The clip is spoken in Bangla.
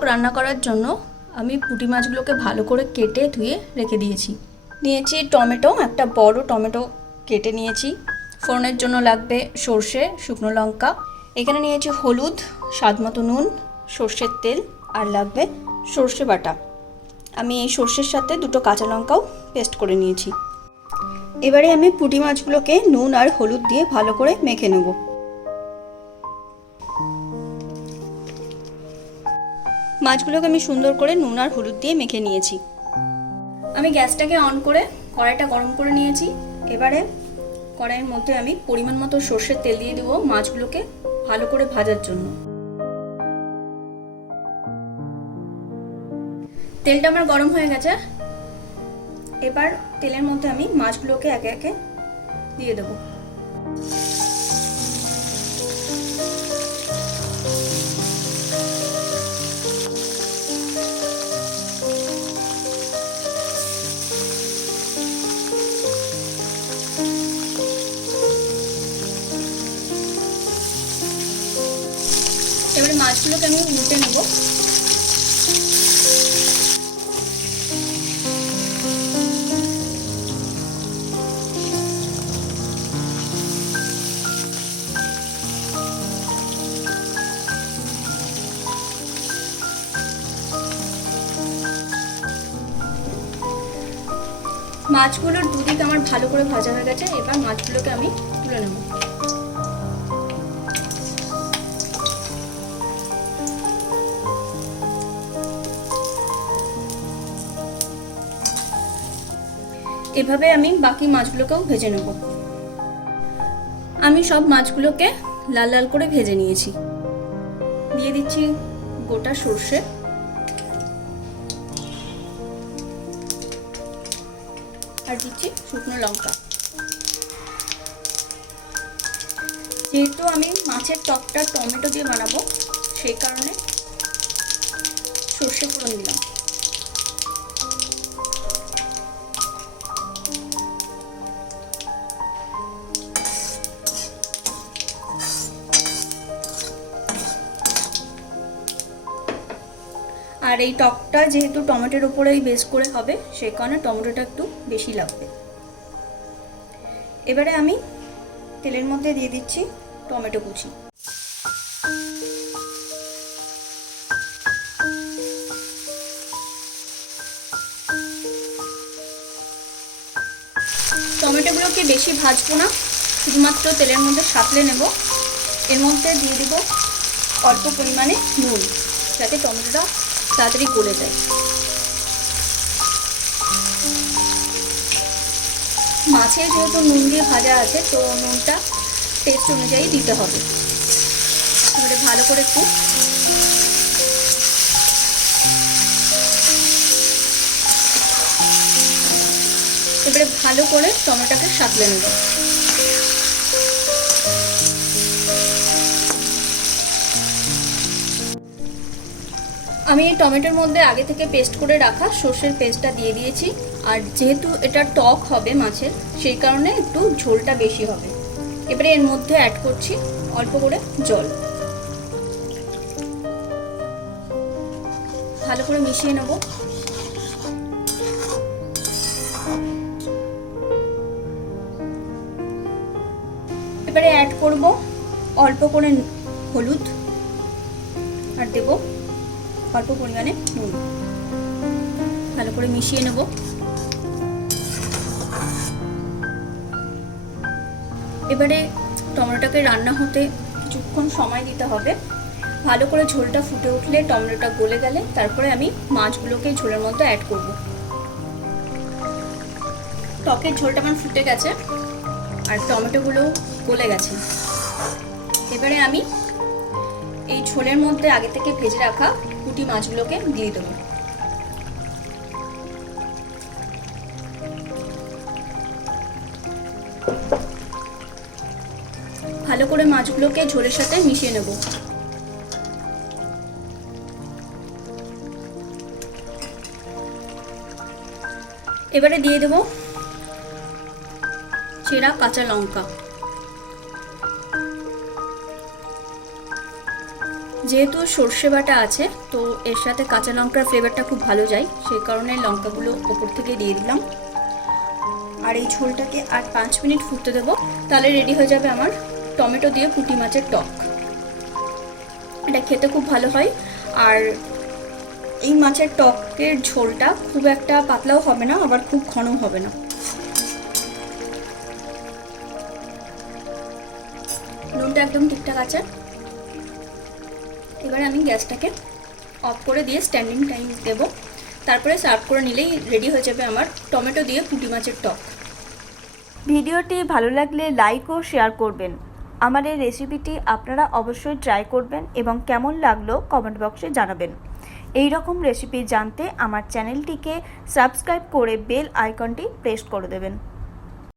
টক রান্না করার জন্য আমি পুঁটি মাছগুলোকে ভালো করে কেটে ধুয়ে রেখে দিয়েছি। নিয়েছি টমেটো, একটা বড় টমেটো কেটে নিয়েছি। ফোড়নের জন্য লাগবে সর্ষে, শুকনো লঙ্কা। এখানে নিয়েছি হলুদ, স্বাদমতো নুন, সর্ষের তেল, আর লাগবে সর্ষে বাটা। আমি এই সর্ষের সাথে দুটো কাঁচা লঙ্কাও পেস্ট করে নিয়েছি। এবারে আমি পুঁটি মাছগুলোকে নুন আর হলুদ দিয়ে ভালো করে মেখে নেব। মাছগুলোকে আমি সুন্দর করে নুন আর হলুদ দিয়ে মেখে নিয়েছি। আমি গ্যাসটাকে অন করে কড়াইটা গরম করে নিয়েছি। এবারে কড়াইয়ের মধ্যে আমি পরিমাণ মতো সর্ষের তেল দিয়ে দেবো মাছগুলোকে ভালো করে ভাজার জন্য। তেলটা আমার গরম হয়ে গেছে। এবার তেলের মধ্যে আমি মাছগুলোকে একে একে দিয়ে দেবো। এবারে মাছগুলোকে আমি উল্টে নেব। মাছগুলোর দুদিকে আমার ভালো করে ভাজা হয়ে গেছে। এবার মাছগুলোকে আমি তুলে নেব। এভাবে আমি বাকি মাছগুলোকেও ভেজে নেব। আমি সব মাছগুলোকে লাল লাল করে ভেজে নিয়েছি। দিয়ে দিচ্ছি গোটা সর্ষে, আর দিচ্ছি শুকনো লঙ্কা। যেহেতু আমি মাছের টকটা টমেটো দিয়ে বানাবো, সেই কারণে সর্ষে ফোড়ন দিলাম। আর এই টকটা যেহেতু টমেটোর উপরেই বেস করে হবে, সেই কারণে টমেটোটা একটু বেশি লাগবে। এবারে আমি তেলের মধ্যে দিয়ে দিচ্ছি টমেটো কুচি। টমেটোগুলোকে বেশি ভাজবো না, শুধুমাত্র তেলের মধ্যে সাঁতলে নেব। এর মধ্যে দিয়ে দেব অল্প পরিমাণে নুন, যাতে টমেটোটা তাড়াতাড়ি গলে যায়। মাছে যেহেতু নুন দিয়ে ভাজা আছে, তো নুনটা টেস্ট অনুযায়ী দিতে হবে। এবারে ভালো করে একটু টমেটোটাকে সাঁতলে নেব। আমি এই টমেটোর মধ্যে আগে থেকে পেস্ট করে রাখা সর্ষের পেস্টটা দিয়ে দিয়েছি। আর যেহেতু এটা টক হবে মাছের, সেই কারণে একটু ঝোলটা বেশি হবে। এবারে এর মধ্যে অ্যাড করছি অল্প করে জল। ভালো করে মিশিয়ে নেব। এবারে অ্যাড করব অল্প করে হলুদ, আর দেব অল্প পরিমাণে নুন। ভালো করে মিশিয়ে নেব। এবারে টমেটোটাকে রান্না হতে কিছুক্ষণ সময় দিতে হবে। ভালো করে ঝোলটা ফুটে উঠলে, টমেটোটা গলে গেলে, তারপরে আমি মাছগুলোকে ঝোলের মধ্যে অ্যাড করব। টকের ঝোলটা আমার ফুটে গেছে আর টমেটোগুলো গলে গেছে। এবারে আমি এই ঝোলের মধ্যে আগে থেকে ভেজে রাখা পুঁটি মাছগুলোকে দিয়ে দেবো। ভালো করে মাছগুলোকে ঝোলের সাথে মিশিয়ে নেব। এবারে দিয়ে দেব চেরা কাঁচা লঙ্কা। যেহেতু সর্ষে বাটা আছে তো এর সাথে কাঁচা লঙ্কার ফ্লেভারটা খুব ভালো যায়, সেই কারণে লঙ্কাগুলো ওপর থেকে দিয়ে দিলাম। আর এই ঝোলটাকে আর 5 মিনিট ফুটতে দেবো, তাহলে রেডি হয়ে যাবে আমার টমেটো দিয়ে পুঁটি মাছের টক। এটা খেতে খুব ভালো হয়। আর এই মাছের টকের ঝোলটা খুব একটা পাতলাও হবে না, আবার খুব ঘনও হবে না। নুনটা একদম ঠিকঠাক আছে। এবারে আমি গ্যাসটাকে অফ করে দিয়ে স্ট্যান্ডিং টাইম দেবো, তারপরে সার্ভ করে নিলেই রেডি হয়ে যাবে আমার টমেটো দিয়ে পুঁটি মাছের টক। ভিডিওটি ভালো লাগলে লাইক ও শেয়ার করবেন। আমার এই রেসিপিটি আপনারা অবশ্যই ট্রাই করবেন এবং কেমন লাগলো কমেন্ট বক্সে জানাবেন। এই রকম রেসিপি জানতে আমার চ্যানেলটিকে সাবস্ক্রাইব করে বেল আইকনটি প্রেস করে দেবেন।